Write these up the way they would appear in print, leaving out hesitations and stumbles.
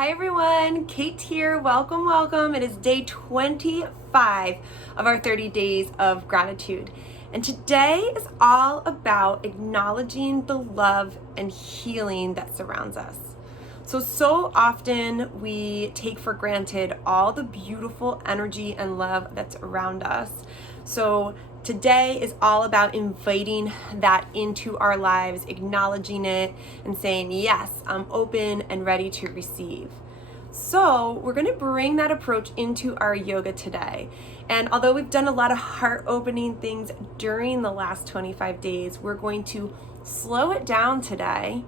Hi everyone, Kate here. Welcome, welcome. It is day 25 of our 30 days of gratitude. And today is all about acknowledging the love and healing that surrounds us. So often we take for granted all the beautiful energy and love that's around us. So today is all about inviting that into our lives, acknowledging it, and saying, yes, I'm open and ready to receive. So we're going to bring that approach into our yoga today. And although we've done a lot of heart-opening things during the last 25 days, we're going to slow it down today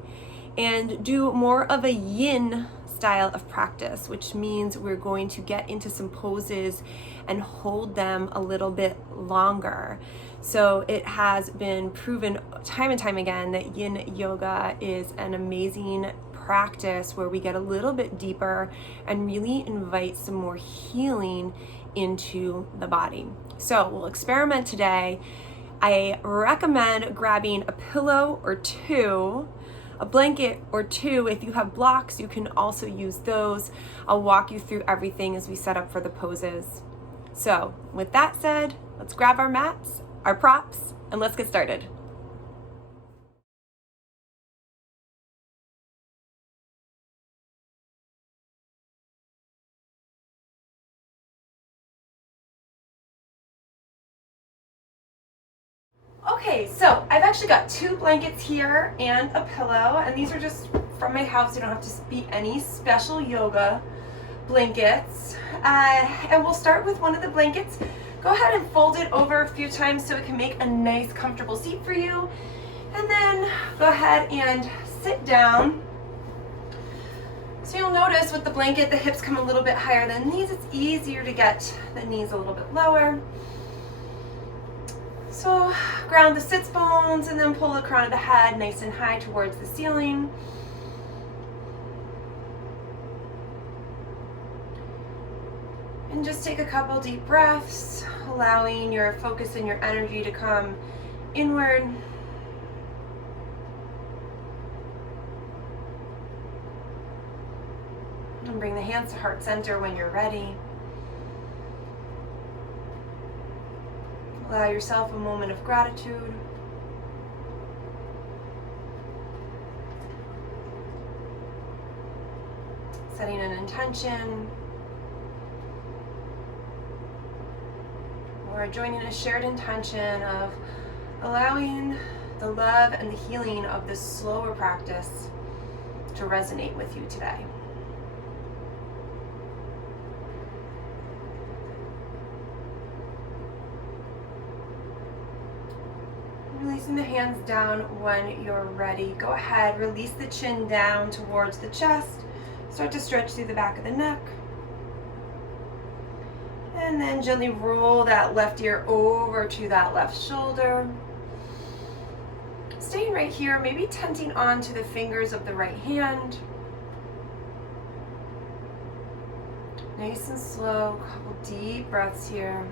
and do more of a yin style of practice, which means we're going to get into some poses and hold them a little bit longer. So it has been proven time and time again that Yin Yoga is an amazing practice where we get a little bit deeper and really invite some more healing into the body. So we'll experiment today. I recommend grabbing a pillow or two, a blanket or two. If you have blocks, you can also use those. I'll walk you through everything as we set up for the poses. So with that said, let's grab our mats, our props, and let's get started. Okay, so I've actually got two blankets here and a pillow, and these are just from my house. You don't have to be any special yoga blankets. And we'll start with one of the blankets. Go ahead and fold it over a few times so it can make a nice comfortable seat for you. And then go ahead and sit down. So you'll notice with the blanket, the hips come a little bit higher than the knees. It's easier to get the knees a little bit lower. So ground the sits bones and then pull the crown of the head nice and high towards the ceiling. And just take a couple deep breaths, allowing your focus and your energy to come inward. And bring the hands to heart center when you're ready. Allow yourself a moment of gratitude. Setting an intention. Or joining a shared intention of allowing the love and the healing of this slower practice to resonate with you today. Releasing the hands down when you're ready. Go ahead, release the chin down towards the chest. Start to stretch through the back of the neck. And then gently roll that left ear over to that left shoulder. Staying right here, maybe tenting onto the fingers of the right hand. Nice and slow, a couple deep breaths here.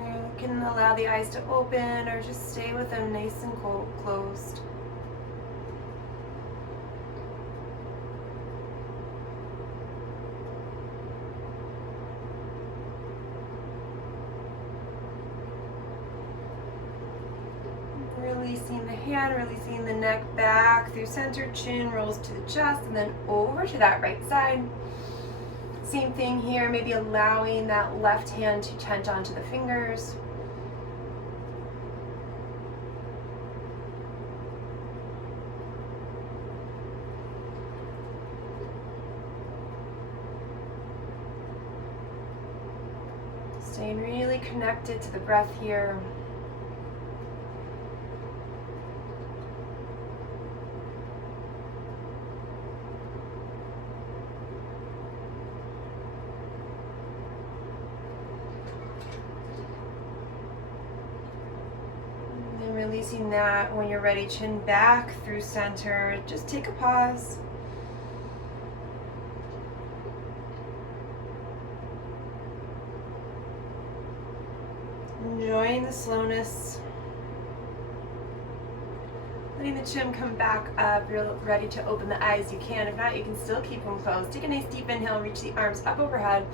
You can allow the eyes to open or just stay with them nice and closed. Releasing the hand, releasing the neck back through center, chin rolls to the chest, and then over to that right side. Same thing here, maybe allowing that left hand to tent onto the fingers. Staying really connected to the breath here. And releasing that when you're ready, chin back through center. Just take a pause. Enjoying the slowness. Letting the chin come back up. You're ready to open the eyes, you can. If not, you can still keep them closed. Take a nice deep inhale, reach the arms up overhead.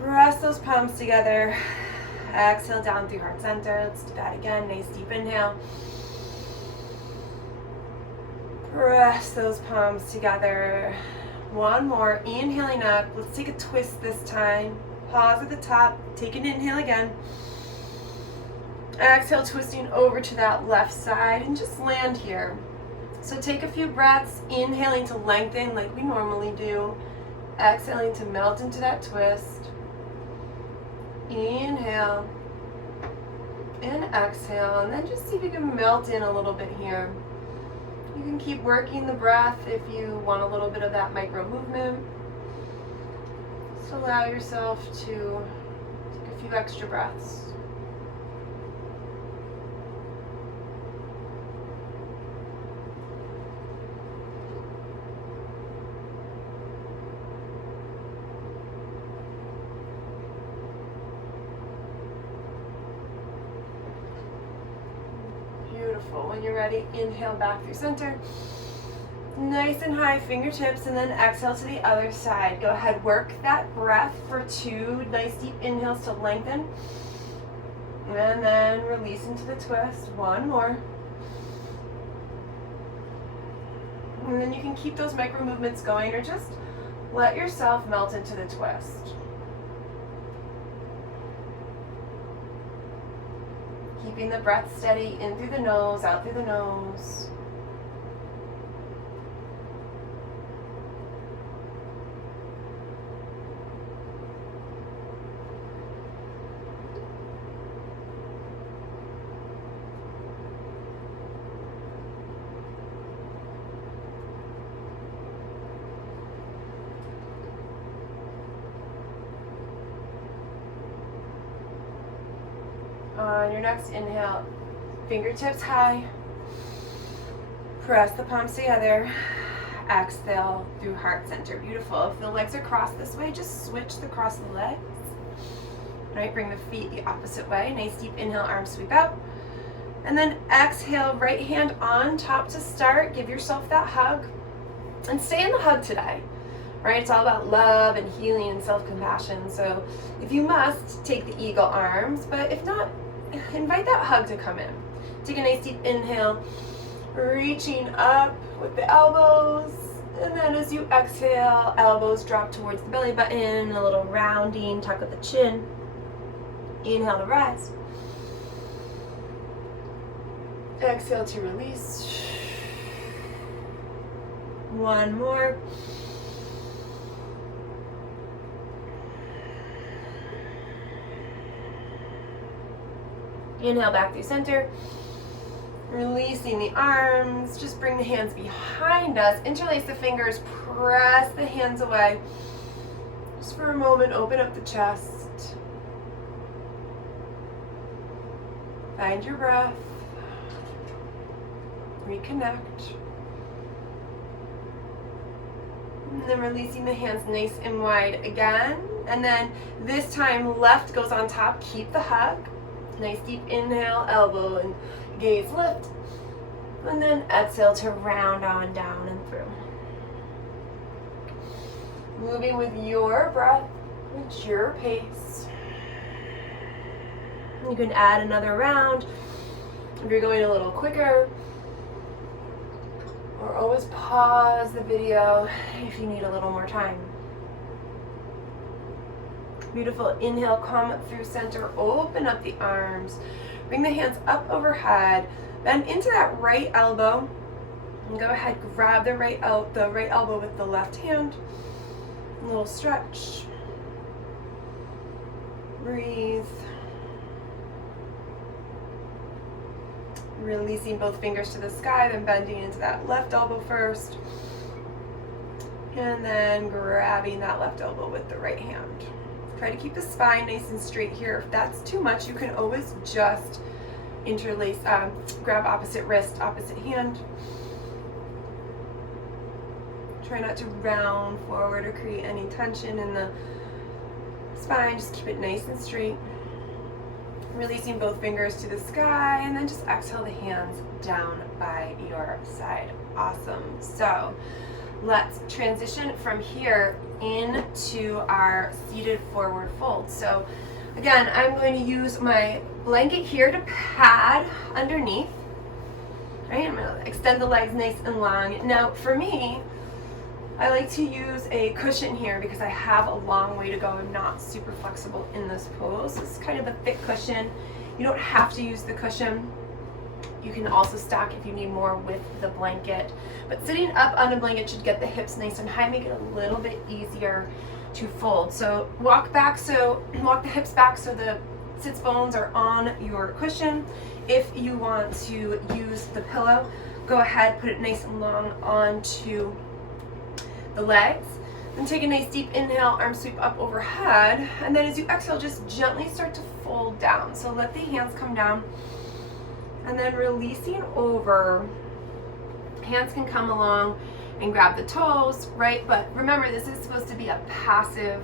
Press those palms together. Exhale down through heart center. Let's do that again. Nice deep inhale. Press those palms together. One more. Inhaling up. Let's take a twist this time. Pause at the top. Take an inhale again. Exhale, twisting over to that left side and just land here. So take a few breaths, inhaling to lengthen like we normally do. Exhaling to melt into that twist. Inhale and exhale, and then just see if you can melt in a little bit here. You can keep working the breath if you want a little bit of that micro movement. Just allow yourself to take a few extra breaths. When you're ready, inhale back through center. Nice and high fingertips, and then exhale to the other side. Go ahead, work that breath for 2 nice deep inhales to lengthen. And then release into the twist. 1 more. And then you can keep those micro movements going or just let yourself melt into the twist. Keeping the breath steady, in through the nose, out through the nose. On your next inhale, fingertips high. Press the palms together. Exhale through heart center. Beautiful. If the legs are crossed this way, just switch the cross of the legs. All right, bring the feet the opposite way. Nice deep inhale, arms sweep out. And then exhale, right hand on top to start. Give yourself that hug. And stay in the hug today. Right? It's all about love and healing and self-compassion. So if you must, take the eagle arms. But if not, invite that hug to come in. Take a nice deep inhale, reaching up with the elbows, and then as you exhale, elbows drop towards the belly button, a little rounding, tuck at the chin. Inhale to rise. Exhale to release. 1 more. Inhale back through center. Releasing the arms. Just bring the hands behind us. Interlace the fingers. Press the hands away. Just for a moment, open up the chest. Find your breath. Reconnect. And then releasing the hands nice and wide again. And then this time, left goes on top. Keep the hug. Nice deep inhale, elbow and gaze lift. And then exhale to round on down and through. Moving with your breath, at your pace. You can add another round if you're going a little quicker. Or always pause the video if you need a little more time. Beautiful. Inhale, come up through center, open up the arms. Bring the hands up overhead. Bend into that right elbow. And go ahead, grab the right elbow with the left hand. A little stretch. Breathe. Releasing both fingers to the sky, then bending into that left elbow first. And then grabbing that left elbow with the right hand. Try to keep the spine nice and straight here. If that's too much, you can always just interlace, grab opposite wrist, opposite hand. Try not to round forward or create any tension in the spine. Just keep it nice and straight. releasing both fingers to the sky, and then just exhale the hands down by your side. Awesome. So let's transition from here into our seated forward fold. So again, I'm going to use my blanket here to pad underneath. Right, I'm going to extend the legs nice and long. Now for me, I like to use a cushion here because I have a long way to go. I'm not super flexible in this pose. It's kind of a thick cushion. You don't have to use the cushion. You can also stack if you need more with the blanket. But sitting up on a blanket should get the hips nice and high, make it a little bit easier to fold. So walk the hips back so the sits bones are on your cushion. If you want to use the pillow, go ahead, put it nice and long onto the legs. Then take a nice deep inhale, arm sweep up overhead, and then as you exhale, just gently start to fold down. So let the hands come down, and then releasing over. Hands can come along and grab the toes, right? But remember, this is supposed to be a passive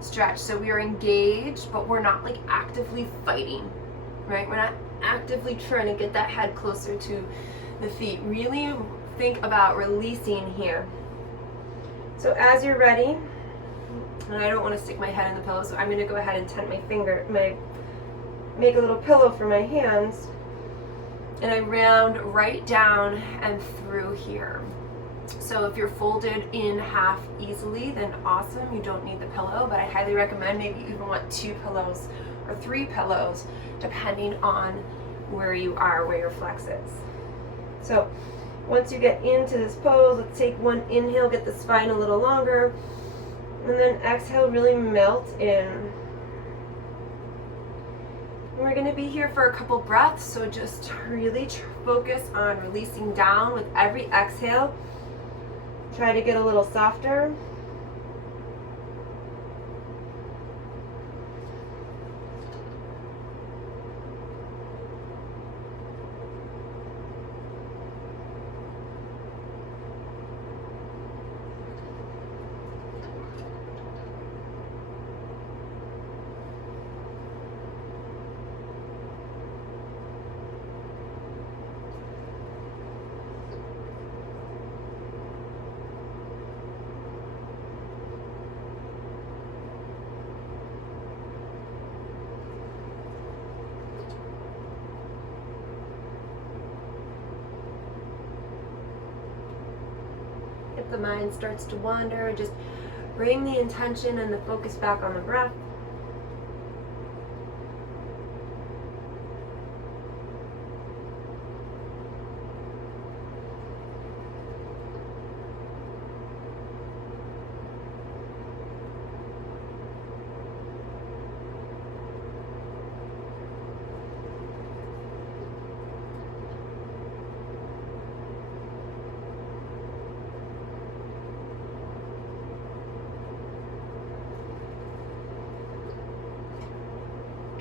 stretch. So we are engaged, but we're not like actively fighting, right? We're not actively trying to get that head closer to the feet. Really think about releasing here. So as you're ready, and I don't want to stick my head in the pillow, so I'm going to go ahead and tent make a little pillow for my hands, and I round right down and through here. So if you're folded in half easily, then awesome, you don't need the pillow, but I highly recommend maybe you even want 2 pillows or 3 pillows, depending on where you are, where your flex is. So once you get into this pose, let's take one inhale, get the spine a little longer, and then exhale, really melt in. And we're going to be here for a couple breaths, so just really focus on releasing down with every exhale. Try to get a little softer. If the mind starts to wander, just bring the intention and the focus back on the breath.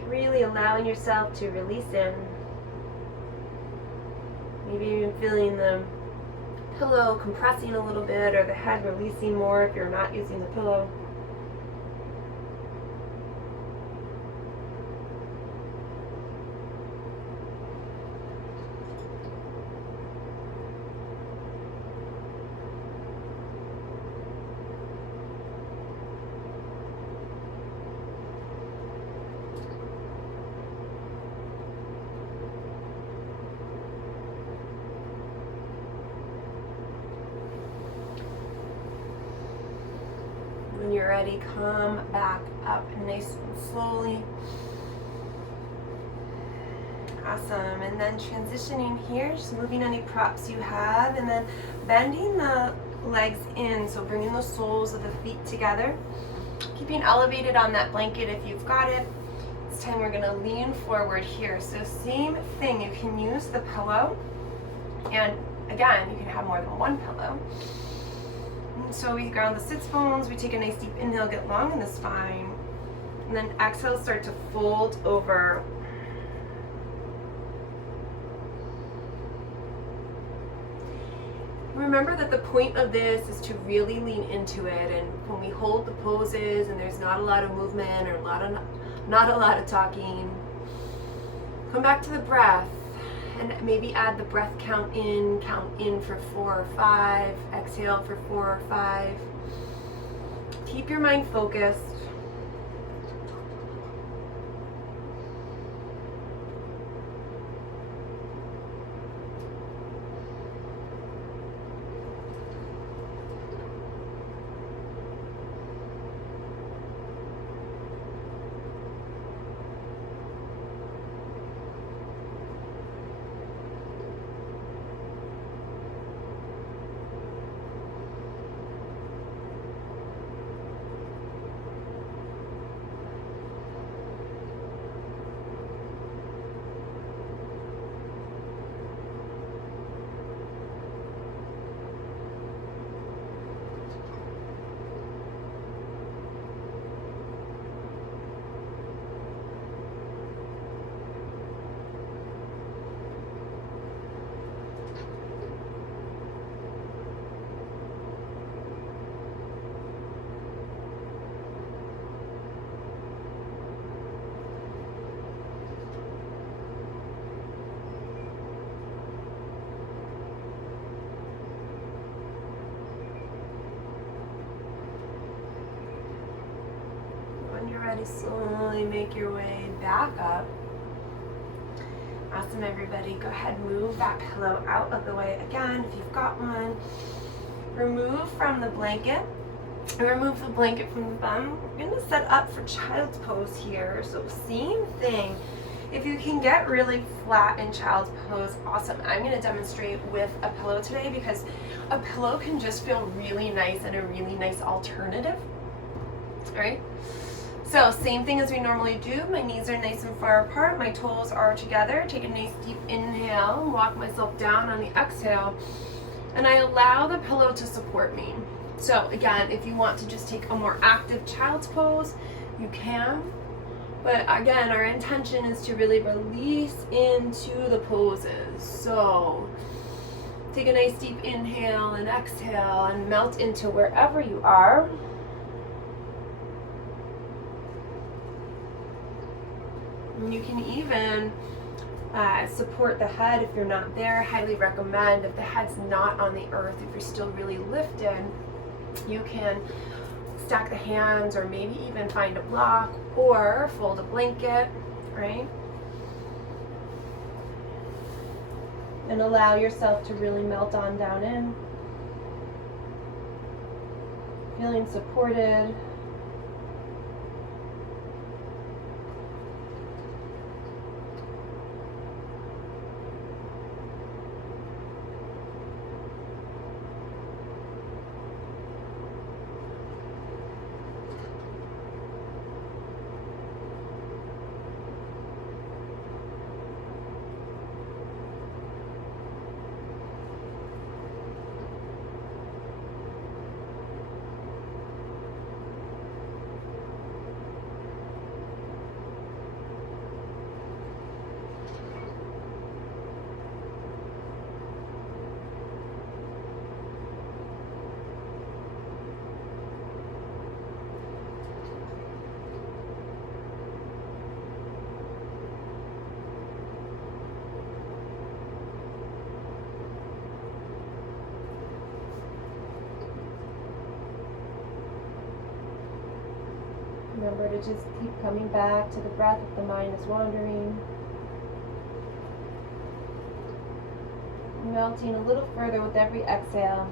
Really allowing yourself to release in. Maybe even feeling the pillow compressing a little bit, or the head releasing more if you're not using the pillow. When you're ready, come back up nice and slowly. Awesome. And then transitioning here, just moving any props you have, and then bending the legs in, so bringing the soles of the feet together, keeping elevated on that blanket if you've got it. This time we're going to lean forward here. So same thing, you can use the pillow, and again, you can have more than one pillow. So we ground the sits bones, we take a nice deep inhale, get long in the spine, and then exhale, start to fold over. Remember that the point of this is to really lean into it, and when we hold the poses and there's not a lot of movement or not a lot of talking, Come back to the breath and maybe add the breath count in for 4 or 5, exhale for 4 or 5. Keep your mind focused. When you're ready, slowly make your way back up. Awesome, everybody. Go ahead, move that pillow out of the way again if you've got one. Remove from the blanket. Remove the blanket from the bum. We're going to set up for child's pose here. So same thing. If you can get really flat in child's pose, awesome. I'm going to demonstrate with a pillow today because a pillow can just feel really nice and a really nice alternative. All right. So same thing as we normally do. My knees are nice and far apart. My toes are together. Take a nice deep inhale. Walk myself down on the exhale. And I allow the pillow to support me. So again, if you want to just take a more active child's pose, you can. But again, our intention is to really release into the poses. So take a nice deep inhale and exhale and melt into wherever you are. And you can even support the head if you're not there. Highly recommend if the head's not on the earth, if you're still really lifted, you can stack the hands or maybe even find a block or fold a blanket, right? And allow yourself to really melt on down in. Feeling supported. Remember to just keep coming back to the breath if the mind is wandering. Melting a little further with every exhale.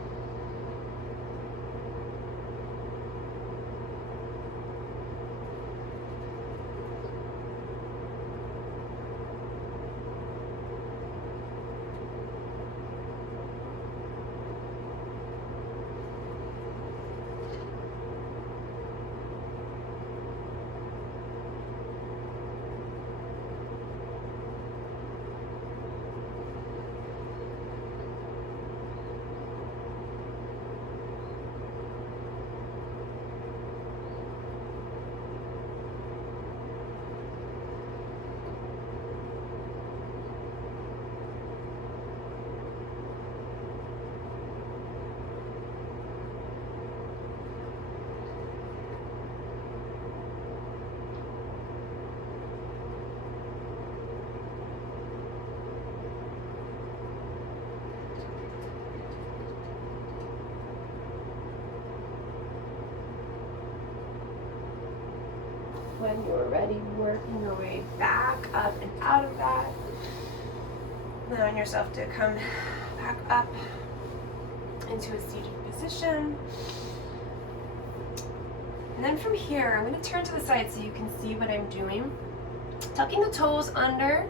when you're ready, working your way back up and out of that. Allowing yourself to come back up into a seated position. And then from here, I'm going to turn to the side so you can see what I'm doing. Tucking the toes under,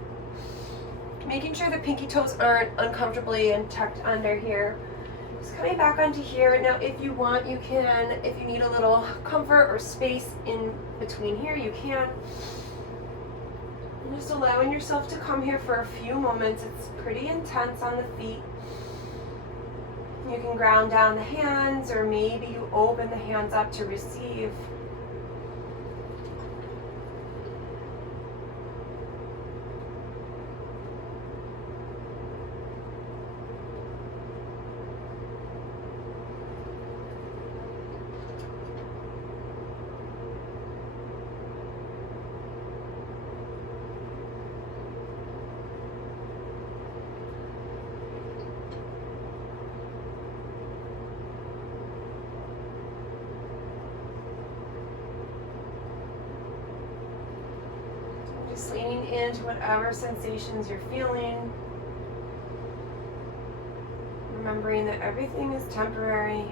making sure the pinky toes aren't uncomfortably and tucked under here. Just coming back onto here. Now, if you want, you can, if you need a little comfort or space in between here, you can. And just allowing yourself to come here for a few moments. It's pretty intense on the feet. You can ground down the hands, or maybe you open the hands up to receive. Just leaning into whatever sensations you're feeling. Remembering that everything is temporary.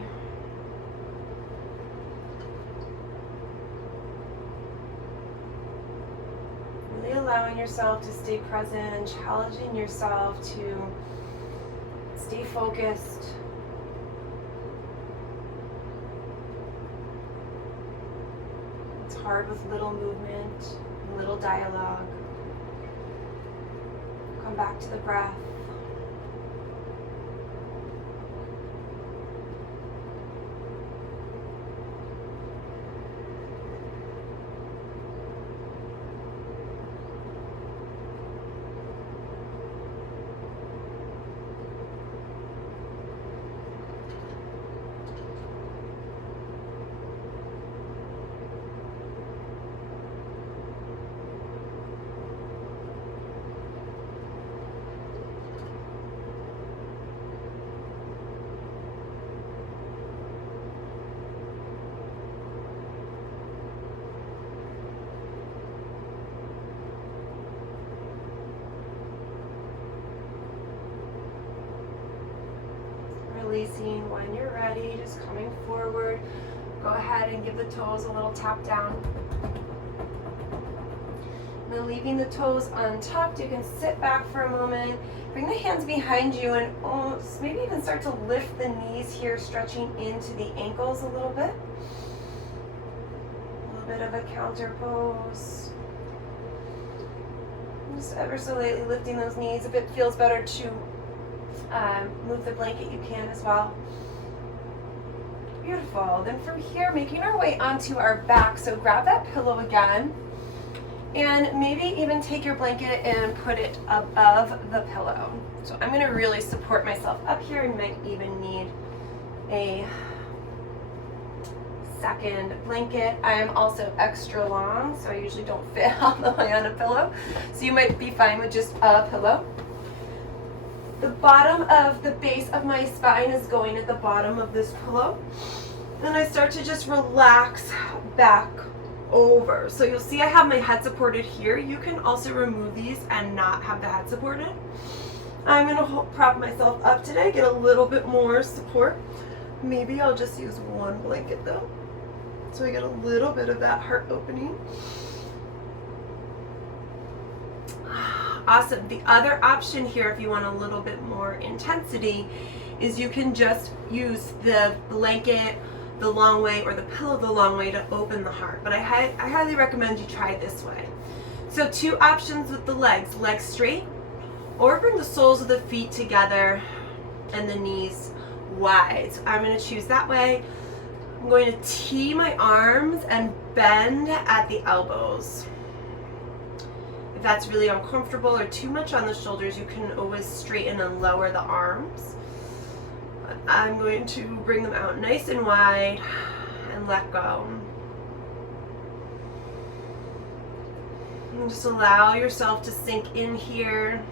Really allowing yourself to stay present and challenging yourself to stay focused. It's hard with little movement. Little dialogue. Come back to the breath. Releasing when you're ready, just coming forward. Go ahead and give the toes a little tap down. And then leaving the toes untucked, you can sit back for a moment. Bring the hands behind you and almost maybe even start to lift the knees here, stretching into the ankles a little bit. A little bit of a counter pose. Just ever so lightly lifting those knees. If it feels better to move the blanket, you can as well. Beautiful. Then from here, making our way onto our back. So grab that pillow again, and maybe even take your blanket and put it above the pillow. So I'm going to really support myself up here, and might even need a second blanket. I am also extra long, so I usually don't fit all the way on a pillow. So you might be fine with just a pillow. The bottom of the base of my spine is going at the bottom of this pillow. And I start to just relax back over. So you'll see I have my head supported here. You can also remove these and not have the head supported. I'm going to prop myself up today, get a little bit more support. Maybe I'll just use one blanket though, so I get a little bit of that heart opening. Awesome. The other option here, if you want a little bit more intensity, is you can just use the blanket the long way or the pillow the long way to open the heart. But I highly recommend you try this way. So two options with the legs straight, or bring the soles of the feet together and the knees wide. So I'm going to choose that way. I'm going to tee my arms and bend at the elbows. If that's really uncomfortable or too much on the shoulders, you can always straighten and lower the arms. But I'm going to bring them out nice and wide and let go. And just allow yourself to sink in here.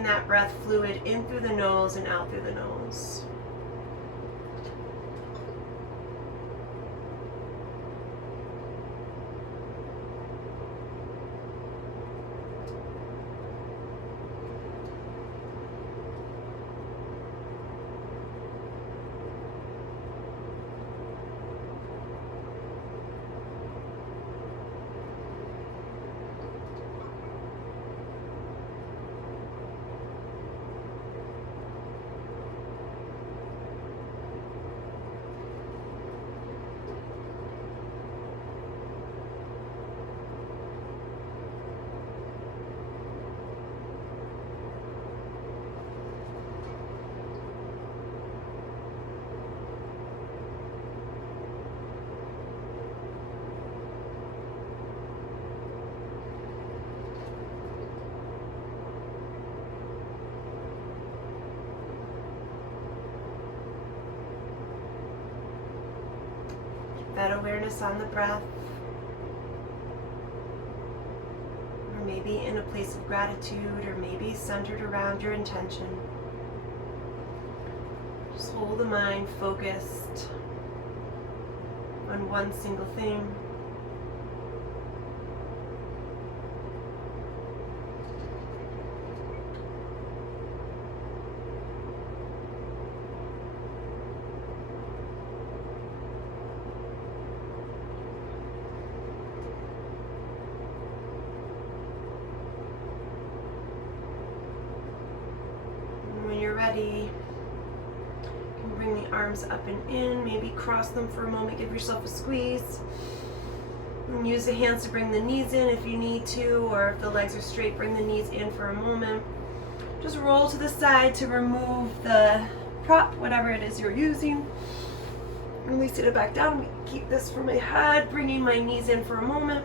taking that breath fluid in through the nose and out through the nose. That awareness on the breath, or maybe in a place of gratitude, or maybe centered around your intention. Just hold the mind focused on one single thing. Ready, you can bring the arms up and in, maybe cross them for a moment, give yourself a squeeze, and use the hands to bring the knees in if you need to, or if the legs are straight, bring the knees in for a moment. Just roll to the side to remove the prop, whatever it is you're using. Release it back down. We can keep this for my head, bringing my knees in for a moment.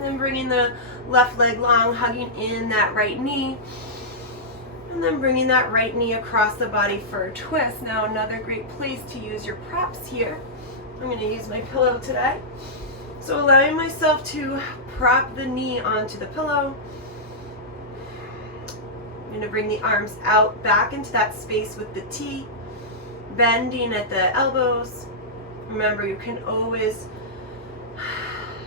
Then bringing the left leg long, hugging in that right knee. And then bringing that right knee across the body for a twist. Now another great place to use your props here. I'm going to use my pillow today. So allowing myself to prop the knee onto the pillow. I'm going to bring the arms out back into that space with the T. Bending at the elbows. Remember, you can always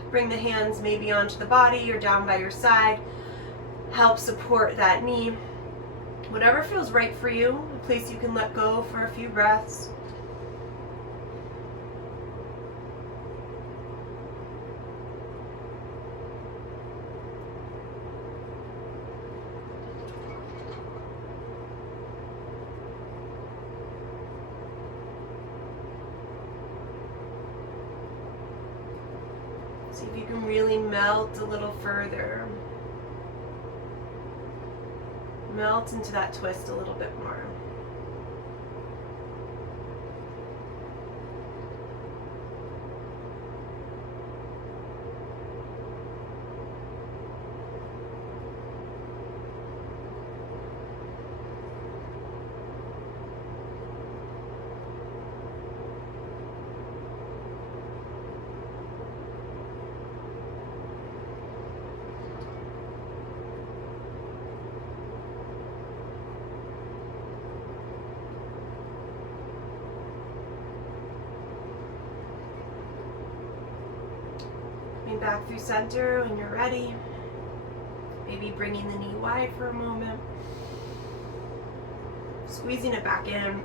bring the hands maybe onto the body or down by your side. Help support that knee. Whatever feels right for you, a place you can let go for a few breaths. See if you can really melt a little further. Melt into that twist a little bit more. Back through center when you're ready. Maybe bringing the knee wide for a moment. Squeezing it back in.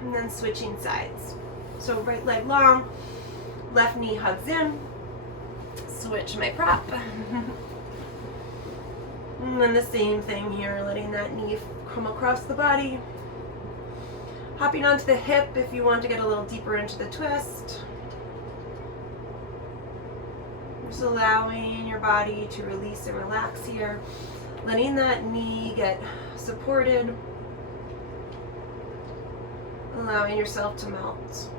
And then switching sides. So right leg long, left knee hugs in. Switch my prop. And then the same thing here, letting that knee come across the body. Hopping onto the hip if you want to get a little deeper into the twist. Just allowing your body to release and relax here. Letting that knee get supported. Allowing yourself to melt.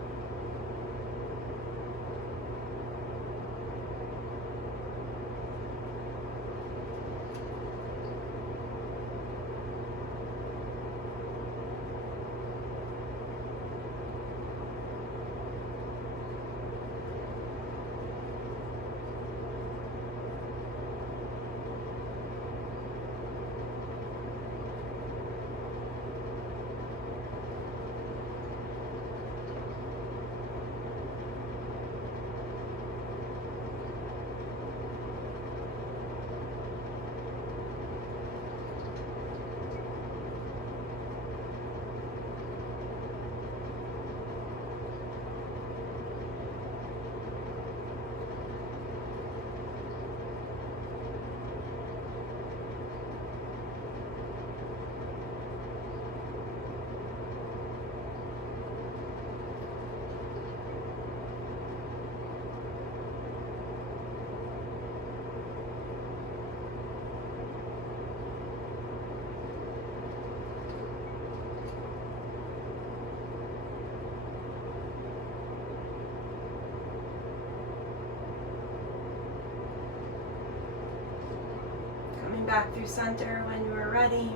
through center when you are ready.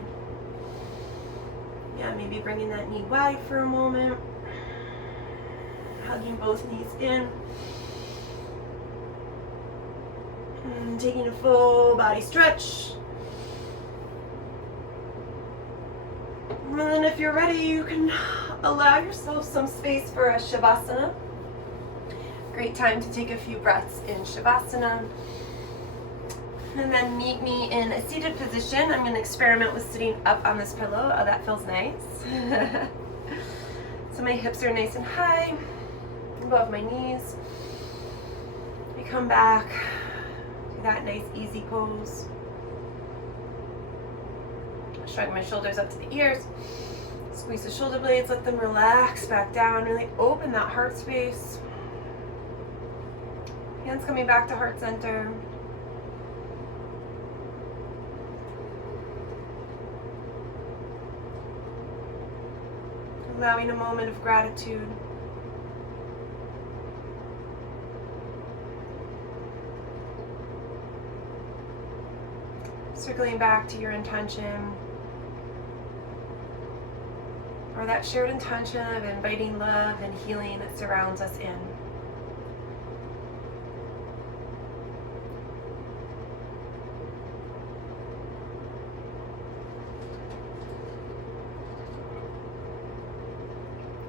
Yeah, maybe bringing that knee wide for a moment. Hugging both knees in. And taking a full body stretch. And then if you're ready, you can allow yourself some space for a Shavasana. Great time to take a few breaths in Shavasana. And then meet me in a seated position. I'm going to experiment with sitting up on this pillow. Oh, that feels nice. So my hips are nice and high above my knees. I come back to that nice easy pose. Shrug my shoulders up to the ears. Squeeze the shoulder blades, let them relax back down. Really open that heart space. Hands coming back to heart center. Allowing a moment of gratitude. Circling back to your intention, or that shared intention of inviting love and healing that surrounds us in.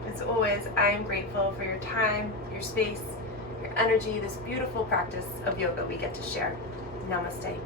As always, I am grateful for your time, your space, your energy, this beautiful practice of yoga we get to share. Namaste.